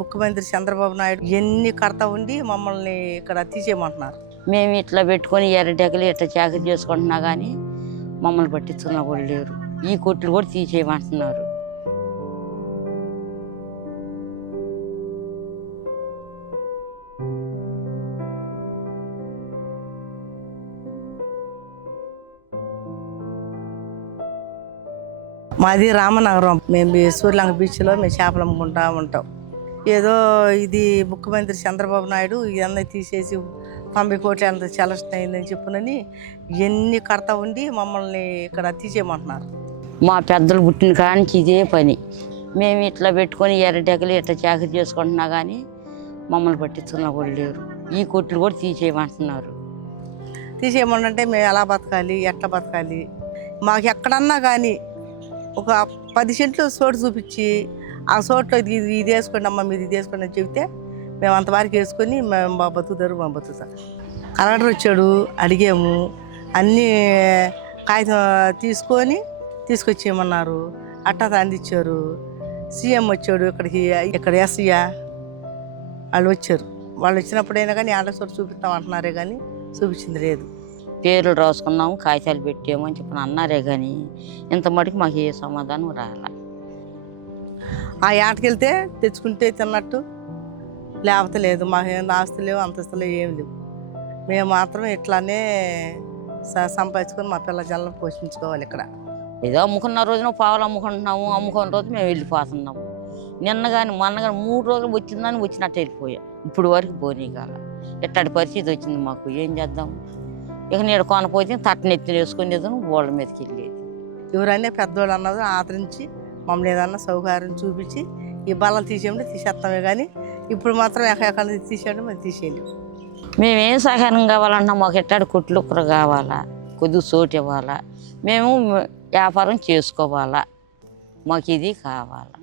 ముఖ్యమంత్రి చంద్రబాబు నాయుడు ఎన్ని కడతా ఉండి మమ్మల్ని ఇక్కడ తీసేయమంటున్నారు. మేము ఇట్లా పెట్టుకొని ఎర్రడెక్కలు ఇట్లా చాకరీ చేసుకుంటున్నా కానీ మమ్మల్ని పట్టించుకున్న కూడా లేరు. ఈ కొట్లు కూడా తీసేయమంటున్నారు. మాది రామనగరం. మేము సూర్యలంక బీచ్లో మేము చేపలు అమ్ముకుంటూ ఉంటాం. ఏదో ఇది ముఖ్యమంత్రి చంద్రబాబు నాయుడు ఇవన్నీ తీసేసి 90 కోట్ల అంత సెలక్షన్ అయిందని చెప్పునని ఎన్ని కడతా ఉండి మమ్మల్ని ఇక్కడ తీసేయమంటున్నారు. మా పెద్దలు పుట్టిన కానించి ఇదే పని. మేము ఇట్లా పెట్టుకొని ఎర్రడెక్కలు ఇట్లా చాకరీ చేసుకుంటున్నా కానీ మమ్మల్ని పట్టించుకున్న కూడా లేరు. ఈ కొట్లు కూడా తీసేయమంటున్నారు. తీసేయమంటే మేము ఎలా బతకాలి, ఎట్లా బతకాలి? మాకు ఎక్కడన్నా కానీ ఒక 10 సెంట్లు చోటు చూపించి ఆ చోట్లో ఇది వేసుకోండి అమ్మ, మీరు ఇది వేసుకోండి అని చెబితే మేము అంతవరకు వేసుకొని మేము మా బతుకుతారు. కలెక్టర్ వచ్చాడు, అడిగాము, అన్నీ కాగితం తీసుకొచ్చేయమన్నారు. అట్టా అందించారు. సీఎం వచ్చాడు ఇక్కడ ఎస్ఐ వాళ్ళు వచ్చారు. వాళ్ళు వచ్చినప్పుడైనా కానీ ఆడ చోటు చూపిస్తాం అంటున్నారే కానీ చూపించింది లేదు. పేర్లు రాసుకున్నాము, కాగితాలు పెట్టాము అని చెప్పి అన్నారే కానీ ఇంత మటుకు మాకు ఏ సమాధానం రాలే. ఆ ఆటకెళ్తే తెచ్చుకుంటే తిన్నట్టు, లేకపోతే లేదు. మాకు ఏం ఆస్తులు లేవు, అంతస్తులు ఏమి లేవు. మేము మాత్రం ఇట్లానే సంపాదించుకొని మా పిల్ల జల్లం పోషించుకోవాలి. ఇక్కడ ఏదో అమ్ముకున్న రోజున పావులు అమ్ముకుంటున్నాము, అమ్ముకున్న రోజు మేము వెళ్ళిపోతున్నాము. నిన్న కానీ మొన్న కానీ 3 రోజులు వచ్చిందని వచ్చినట్టు వెళ్ళిపోయాం. ఇప్పుడు వరకు పోనీకాల ఎట్లాంటి పరిస్థితి వచ్చింది మాకు. ఏం చేద్దాం? ఇక నేను కొనపోతే తట్టనెత్తి వేసుకునేది వాళ్ళ మీదకి వెళ్ళేది. ఎవరైనా పెద్దవాళ్ళు అన్నది ఆదరించి మమ్మల్ని ఏదన్నా సౌకర్యం చూపించి ఈ బలం తీసేయండి తీసేస్తామే కానీ ఇప్పుడు మాత్రం ఎక్కడ తీసేయండి మేము తీసేయలేము. మేమేం సహాయం కావాలన్నా మాకు ఎట్టాడు కొట్లు ఒకరు కావాలా, కొద్దిగా చోటు ఇవ్వాలా, మేము వ్యాపారం చేసుకోవాలా, మాకు ఇది కావాలా.